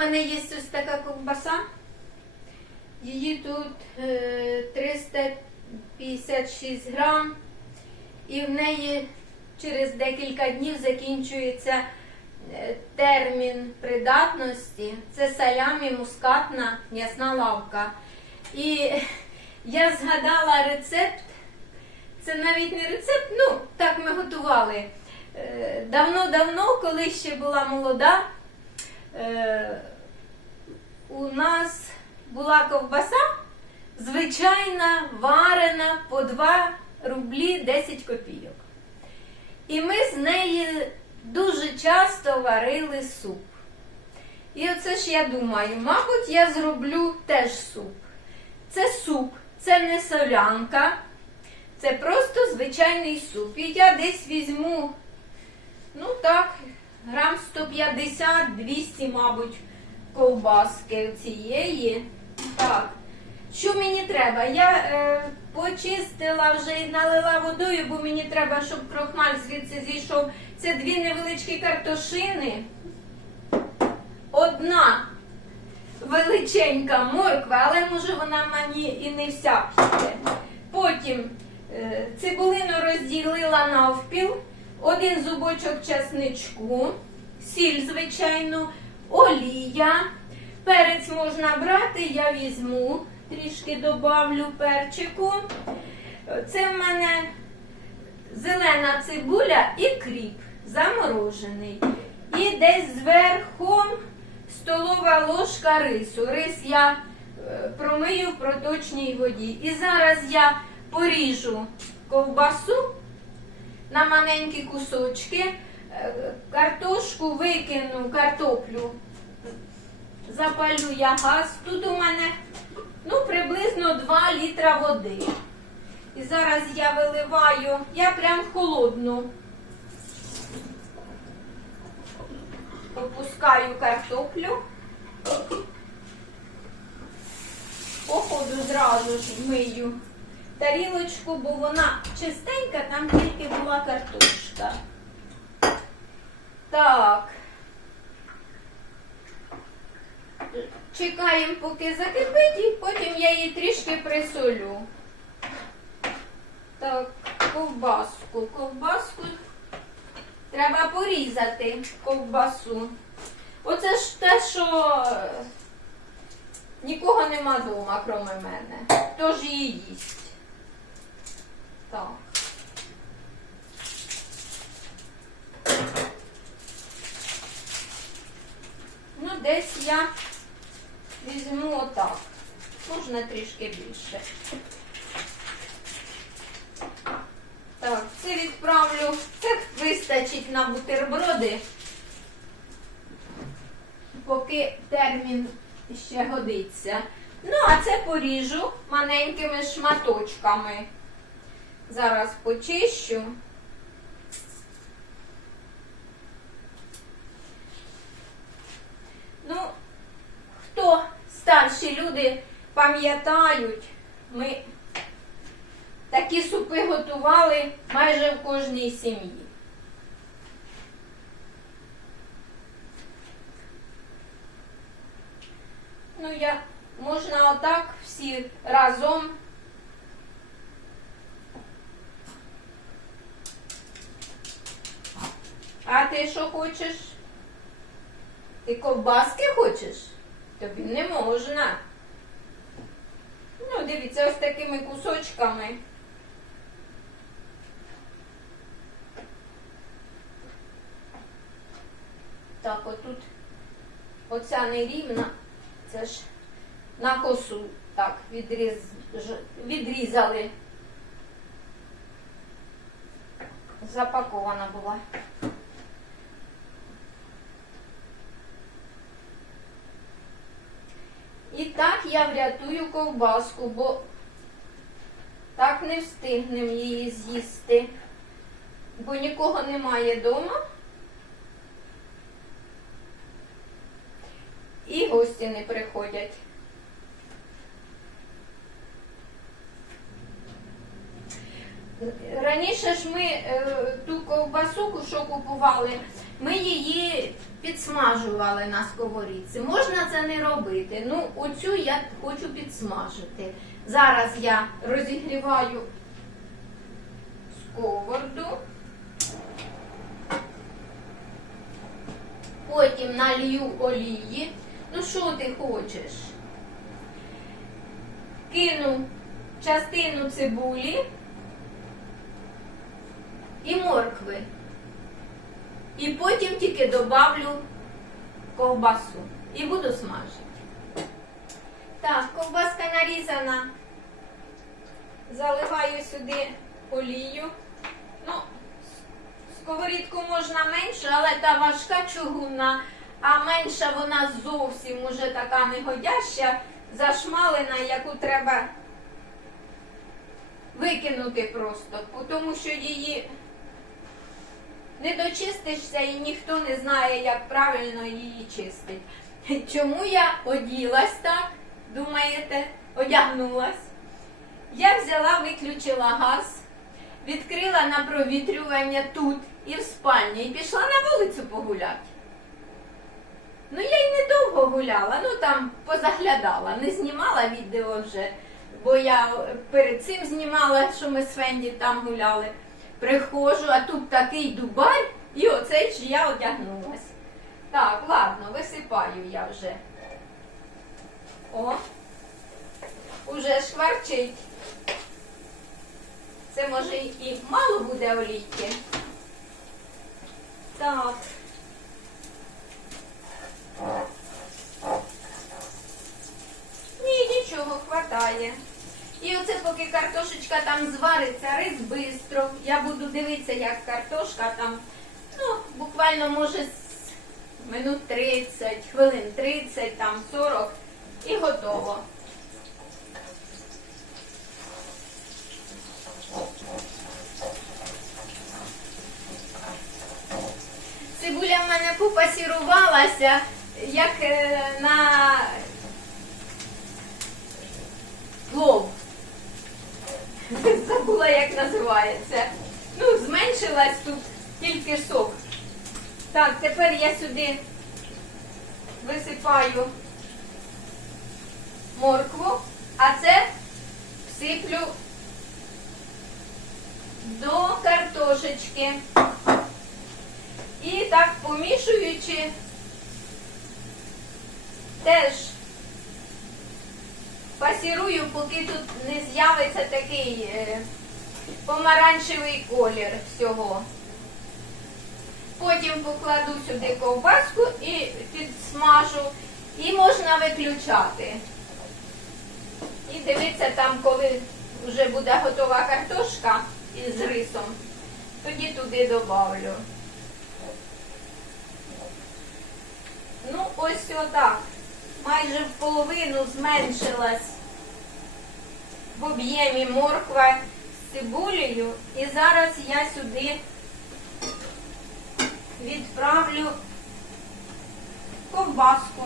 мене є ось така ковбаса. Її тут е, 356 грам. І в неї через декілька днів закінчується е, термін придатності. Це салямі мускатна м'ясна лавка. І я згадала рецепт. Це навіть не рецепт, ну так ми готували. Е, Давно-давно, коли ще була молода, е, у нас була ковбаса звичайна, варена по 2 рублі 10 копійок. І ми з неї дуже часто варили суп. І оце ж я думаю, мабуть, я зроблю теж суп. Це суп, це не солянка, це просто звичайний суп. І я десь візьму, ну так, грам 150-200, мабуть, ковбаски цієї. Так. Що мені треба? Я е, почистила вже і налила водою, бо мені треба, щоб крохмаль звідси зійшов. Це дві невеличкі картошини. Одна величенька морква, але може вона мені і не вся піде. Потім е, цибулину розділила навпіл, один зубочок часничку, сіль, звичайно, олія. Перець можна брати, я візьму, трішки добавлю перчику. Це в мене зелена цибуля і кріп заморожений. І десь зверху столова ложка рису. Рис я е, промию в проточній воді. І зараз я поріжу ковбасу на маленькі кусочки, е, картошку викину, картоплю. Запалю я газ. Тут у мене ну, приблизно 2 літра води. І зараз я виливаю, я прям холодну. Опускаю картоплю. Походу зразу ж мию тарілочку, бо вона чистенька, там тільки була картошка. Так. Чекаємо, поки закипить, і потім я її трішки присолю. Так, ковбаску. Ковбаску треба порізати ковбасу. Оце ж те, що е, нікого нема вдома, крім мене. Хто ж її їсть? Так. Ну, десь я візьму отак. Можна трішки більше. Так, це відправлю. Це вистачить на бутерброди, поки термін ще годиться. Ну, а це поріжу маленькими шматочками. Зараз почищу. Ну, хто старші люди пам'ятають, ми такі супи готували майже в кожній сім'ї. Ну, я можна отак всі разом. А ти що хочеш? Ти ковбаски хочеш? Тобі не можна. Ну, дивіться, ось такими кусочками. Так, отут оця нерівна, це ж на косу так відріз, відрізали. Запакована була. І так я врятую ковбаску, бо так не встигнемо її з'їсти, бо нікого немає вдома. І гості не приходять. Раніше ж ми е, ту ковбасу, що купували, Ми її підсмажували на сковорідці. Можна це не робити. Ну, оцю я хочу підсмажити. Зараз я розігріваю сковороду. Потім налью олії. Ну, що ти хочеш? Кину частину цибулі і моркви. І потім тільки добавлю ковбасу і буду смажити. Так, ковбаска нарізана. Заливаю сюди олію. Ну, сковорідку можна менше, але та важка чугунна, а менша вона зовсім уже така негодяща, зашмалена, яку треба викинути просто, тому що її не дочистишся і ніхто не знає, як правильно її чистить. Чому я оділась так, думаєте, одягнулась? Я взяла, виключила газ, відкрила на провітрювання тут і в спальні і пішла на вулицю погуляти. Ну, я й недовго гуляла, ну там позаглядала, не знімала відео вже, бо я перед цим знімала, що ми з Фенді там гуляли. Приходжу, а тут такий дубаль і оцей ж я одягнулась. Так, ладно, висипаю я вже. О, уже шкварчить. Це може і мало буде олійки. Так. Ні, нічого, хватає. І оце поки картошечка там звариться, рис бистро. Я буду дивитися, як картошка там, ну, буквально може минут 30, хвилин 30, там 40 і готово. Цибуля в мене попасірувалася, як е, на плов. Забула, як називається. Ну, зменшилась тут тільки сок. Так, тепер я сюди висипаю моркву, а це всиплю до картошечки. І так помішуючи, теж пасірую, поки тут не з'явиться такий е, помаранчевий колір всього. Потім покладу сюди ковбаску і підсмажу, і можна виключати. І дивитися там, коли вже буде готова картошка із рисом, тоді туди добавлю. Ну, ось отак. Майже в половину зменшилась в об'ємі морква з цибулею. І зараз я сюди відправлю ковбаску.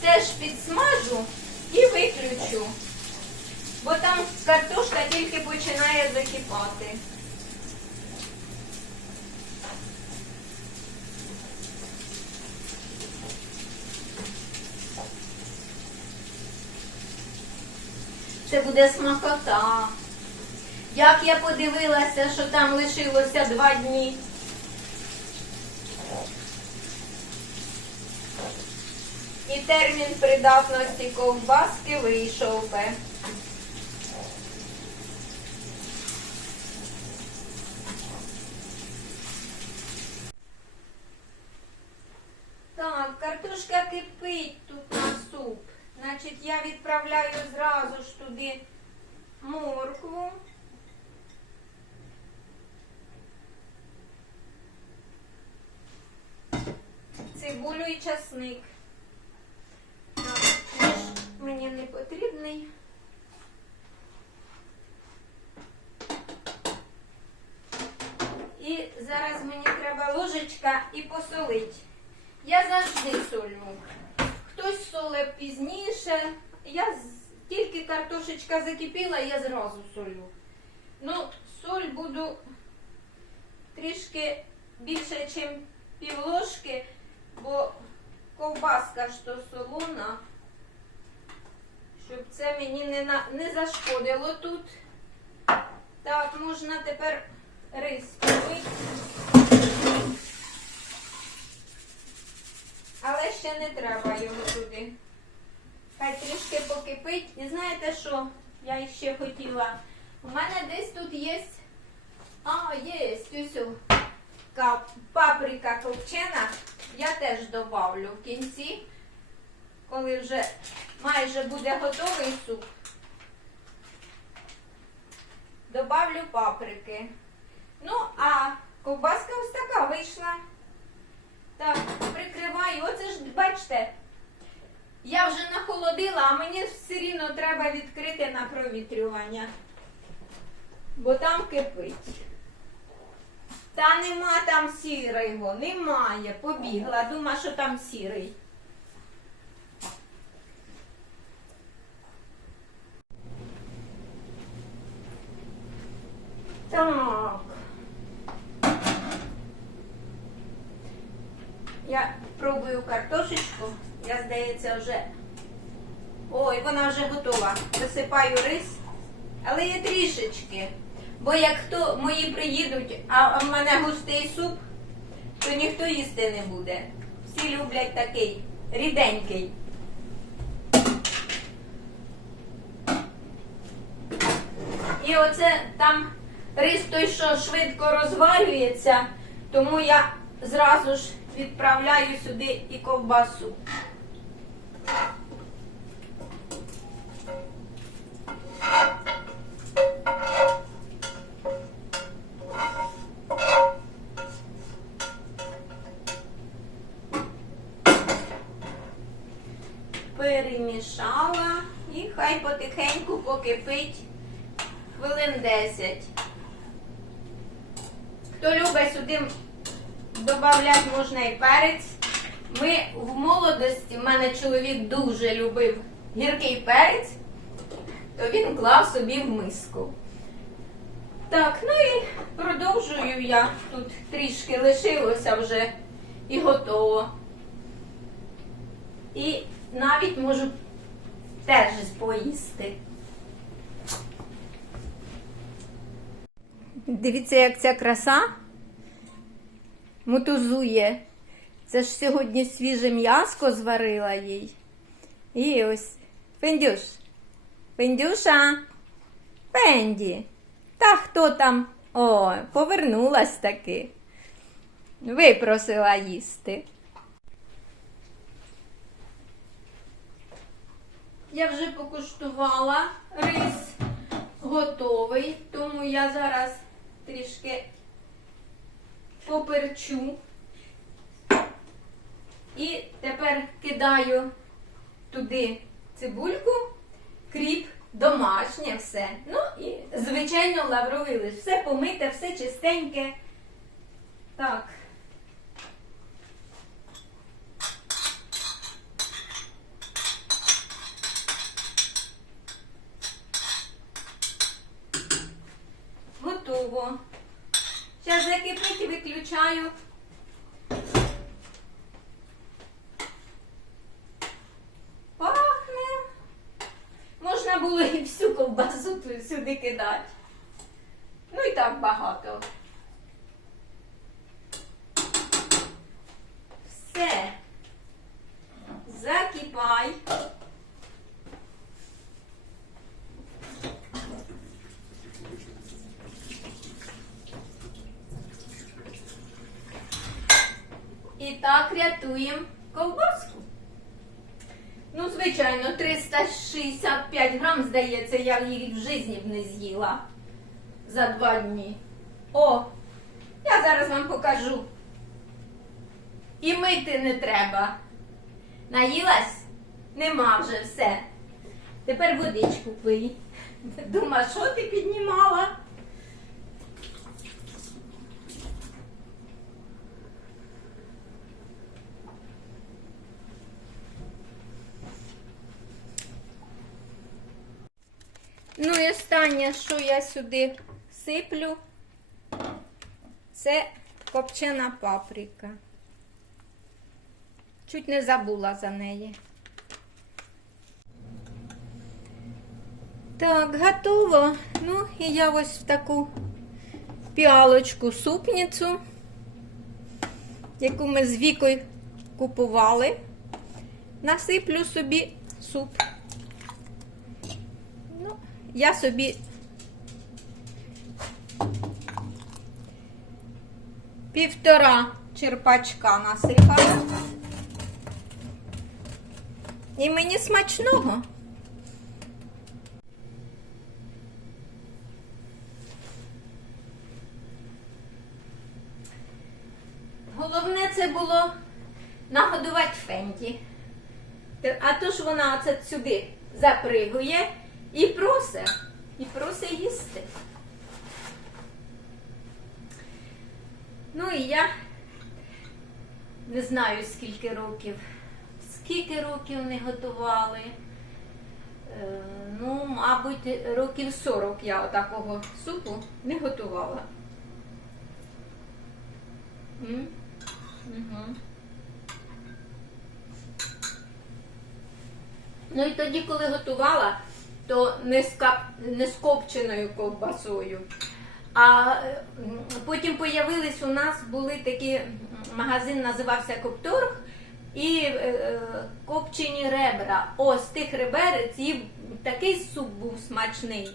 Теж підсмажу і виключу бо там картошка тільки починає закипати. Це буде смакота. Як я подивилася, що там лишилося два дні. І термін придатності ковбаски вийшов би. Так, картошка кипить тут. Значить, я відправляю зразу ж туди моркву. Цибулю і часник. Так, мені не потрібний. І зараз мені треба ложечка і посолить. Я завжди солю. Хтось соле пізніше, я тільки картошечка закипіла, я зразу солю. Ну, соль буду трішки більше, ніж півложки, бо ковбаска ж то солона, щоб це мені не, на, не зашкодило тут. Так, можна тепер рис помити. Але ще не треба його туди. Хай трішки покипить. І знаєте що? Я ще хотіла. У мене десь тут є. А, є, ось паприка копчена. Я теж добавлю в кінці, коли вже майже буде готовий суп. Добавлю паприки. Ну, а ковбаска ось така вийшла. Так, прикриваю. Оце ж, бачите, я вже нахолодила, а мені все рівно треба відкрити на провітрювання. Бо там кипить. Та нема там сірого, немає. Побігла, дума, що там сірий. Так. Я пробую картошечку. Я, здається, вже. Ой, вона вже готова. Висипаю рис. Але є трішечки. Бо як хто мої приїдуть, а в мене густий суп, то ніхто їсти не буде. Всі люблять такий ріденький. І оце там рис той, що швидко розвалюється, тому я зразу ж відправляю сюди і ковбасу. Перемішала і хай потихеньку покипить хвилин 10. Хто любить сюди додати можна і перець. Ми в молодості, в мене чоловік дуже любив гіркий перець, то він клав собі в миску. Так, ну і продовжую я. Тут трішки лишилося вже і готово. І навіть можу теж поїсти. Дивіться, як ця краса мотузує. Це ж сьогодні свіже м'яско зварила їй. І ось Пендюш. Пендюша. Пенді. Та хто там? О, повернулась таки. Випросила їсти. Я вже покуштувала рис готовий, тому я зараз трішки поперчу. І тепер кидаю туди цибульку, кріп, домашнє все. Ну і, звичайно, лавровий лист. Все помите, все чистеньке. Так. Готово. Зараз закипить і виключаю. Пахне. Можна було і всю ковбасу сюди кидати. Ну і так багато. Все. Закипай. І так ковбаску. Ну, звичайно, 365 грам, здається, я її в житті б не з'їла за два дні. О, я зараз вам покажу. І мити не треба. Наїлась? Нема вже все. Тепер водичку пий. Дума, що ти піднімала? Ну і останнє, що я сюди сиплю, це копчена паприка. Чуть не забула за неї. Так, готово. Ну, і я ось в таку піалочку супницю, яку ми з вікою купували, насиплю собі суп. Я собі півтора черпачка насипала. І мені смачного. Головне це було нагодувати Фенті. А то ж вона оце сюди запригує і просить, і просить їсти. Ну і я не знаю скільки років. Скільки років не готували. Е, Ну, мабуть, років 40 я отакого супу не готувала. Ну і тоді, коли готувала, то не скап... не скопченою ковбасою. А потім появились у нас були такі магазин, називався Копторг, і е, е, копчені ребра. Ось з тих реберець такий суп був смачний.